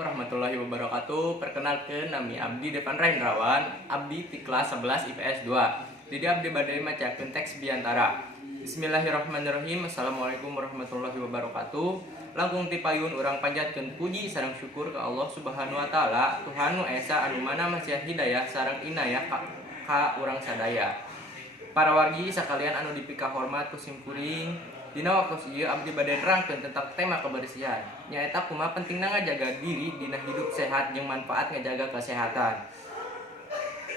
warahmatullahi wabarakatuh. Perkenalkan nami abdi Devan Raindrawan, abdi di kelas 11 IPS 2. Jadi abdi badai macakeun teks biantara. Bismillahirrahmanirrahim. Assalamualaikum warahmatullahi wabarakatuh. Langkung ti payun urang panjatkeun puji sareng syukur ka Allah Subhanahu wa taala, Tuhan nu esa anu mana masih hidayah sareng inayah ka urang sadaya. Para wargi sakalian anu dipika hormat ku simkuring, dina waktu ieu abdi bade nerangkeun tentang tema kebersihan. Nyaeta kumaha pentingna ngajaga diri dina hidup sehat jeung manfaat ngajaga kesehatan.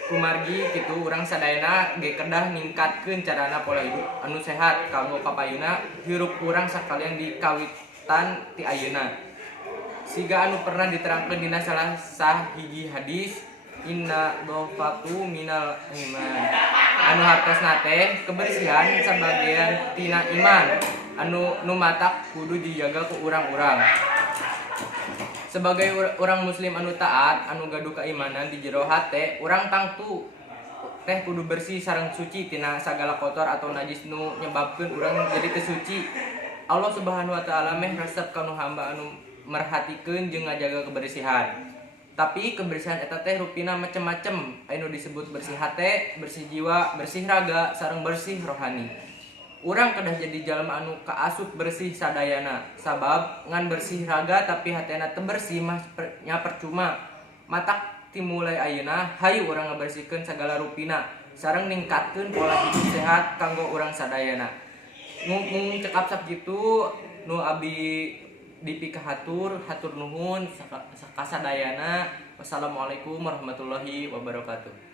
Kumargi kitu urang sadayana ge kedah ningkatkeun carana pola hidup anu sehat kanggo kapayuna hirup urang sakalian dikawitan ti ayeuna. Siga anu pernah diterangkeun dina salah sahiji hadis, inna dhofatu minal iman. Anu hartosna teh kebersihan sabagian tina iman. Anu matak kudu dijaga ku urang-urang. Sebagai urang muslim anu taat, anu gaduh keimanan di jero hate, urang tangtu teh kudu bersih sareng suci tina sagala kotor atau najis nu nyebabkeun urang jadi teu suci. Allah Subhanahu wa taala meh resep ka nu hamba anu merhatikeun jeung ngajaga kebersihan. Tapi kebersihan eta teh rupina macem-macem, anu disebut bersih hate, bersih jiwa, bersih raga, sareng bersih rohani. Urang kedah jadi jalma anu kaasup bersih sadayana, sabab ngan bersih raga tapi hatena teu bersih mah nya percuma. Matak timulai ayeuna hayu urang ngabersihkeun sagala rupina sareng ningkatkeun pola hidup sehat kanggo urang sadayana. Mung cekap sakitu nu abdi dipika hatur nuhun kasadayana. Wassalamualaikum warahmatullahi wabarakatuh.